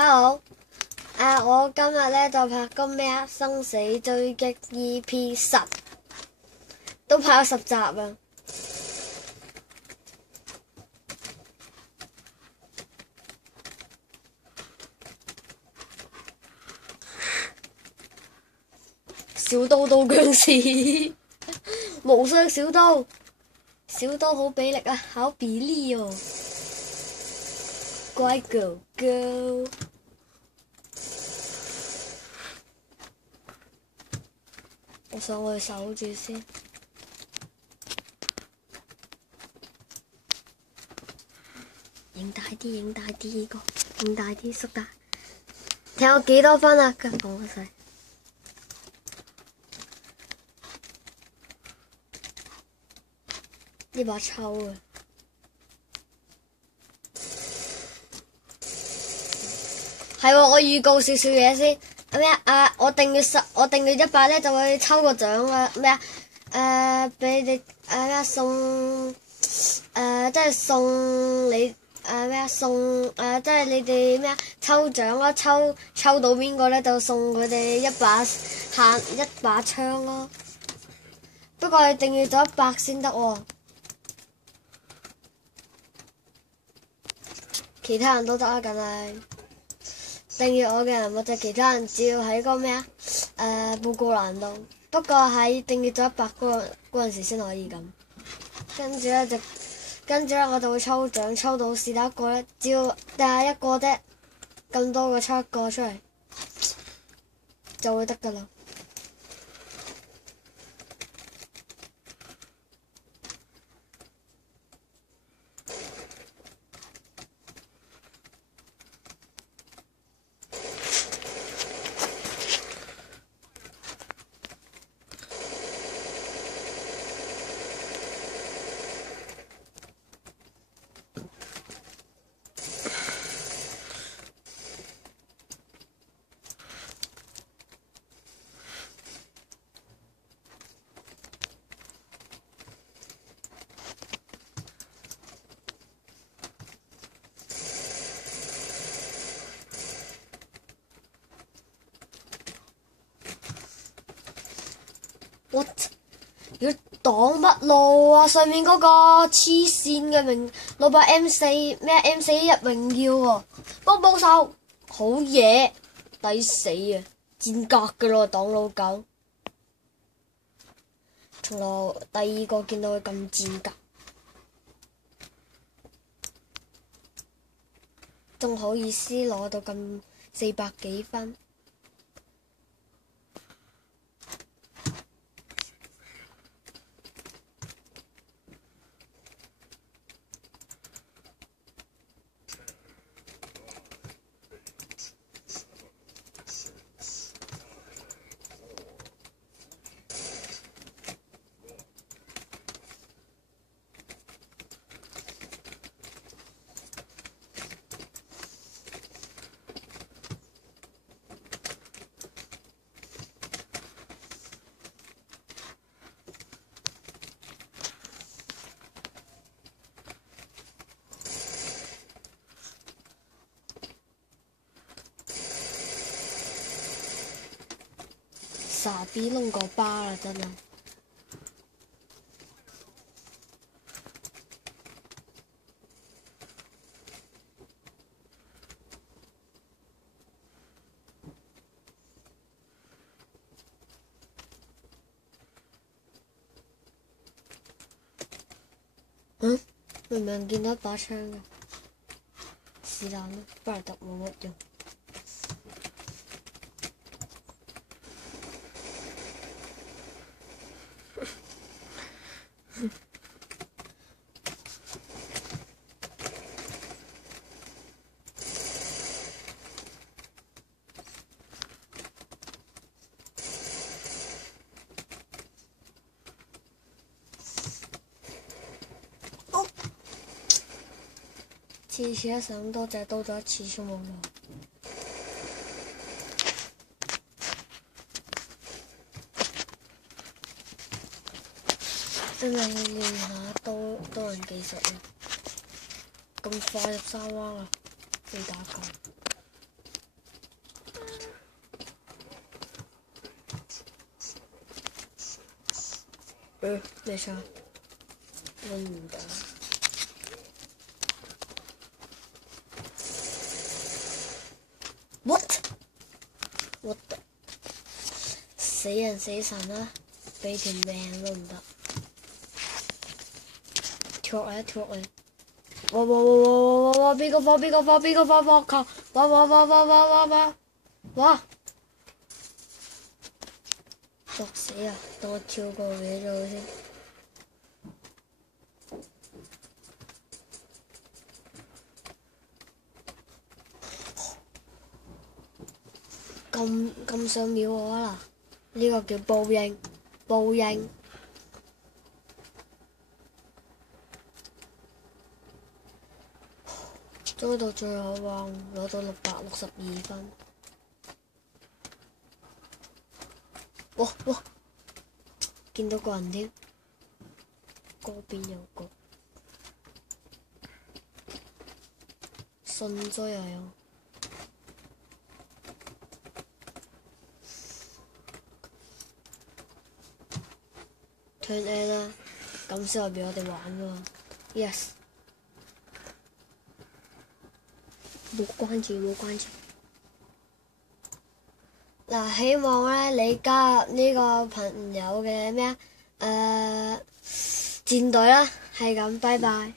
Hello，我今日咧就拍個咩啊？生死追擊 EP10，都拍咗10集啊！小刀刀僵屍，無雙小刀，小刀好俾力啊，好比例哦，乖狗狗。我上去守住先，影大啲，影大啲呢個，影大啲縮大。睇我幾多分啊？咁講晒。呢把抽啊！係喎，我預告少少嘢先。咩啊？我訂閱100咧就會抽個獎啊！咩啊？俾你咩送即係送你咩送即係你哋咩抽獎咯，抽到邊個咧就送佢哋一把槍咯。不過你訂閱咗100先得喎。其他人都得啊，梗係訂閱我嘅人或者其他人，只要喺個咩報告欄度。不過喺訂閱咗100嗰陣時先可以咁。跟住咧我就會抽獎，抽到是但一個咧，只要一個啫，咁多個抽一個出嚟就會得㗎啦。What？ 要擋乜路啊？上面嗰個黐線嘅攞把 M41榮耀喎，幫手，好嘢，抵死啊！賤格嘅咯，擋老狗。從來第二個見到佢咁賤格，仲好意思攞到咁400幾分。傻逼弄個巴啦，真係。明明見到一把槍嘅，是但啦，巴雷特冇乜用。次次一上多隻刀咗一次都冇用，真係要練下刀人技術啊！咁快入沙灣啦，未打夠。咩錯？揾唔到。What？死人死神啦！俾條命都唔得。跳嚟跳嚟！哇！邊個靠！哇！作死啊！等我跳過去咗佢先。咁想秒我啦！呢個叫報應。追到最後喎，攞到662分。哇！見到個人添，嗰邊有個順追又有。Turn A 啦，咁先係俾我哋玩喎。Yes。冇關注。嗱，希望咧你加入呢個朋友嘅咩戰隊啦，係咁，拜拜。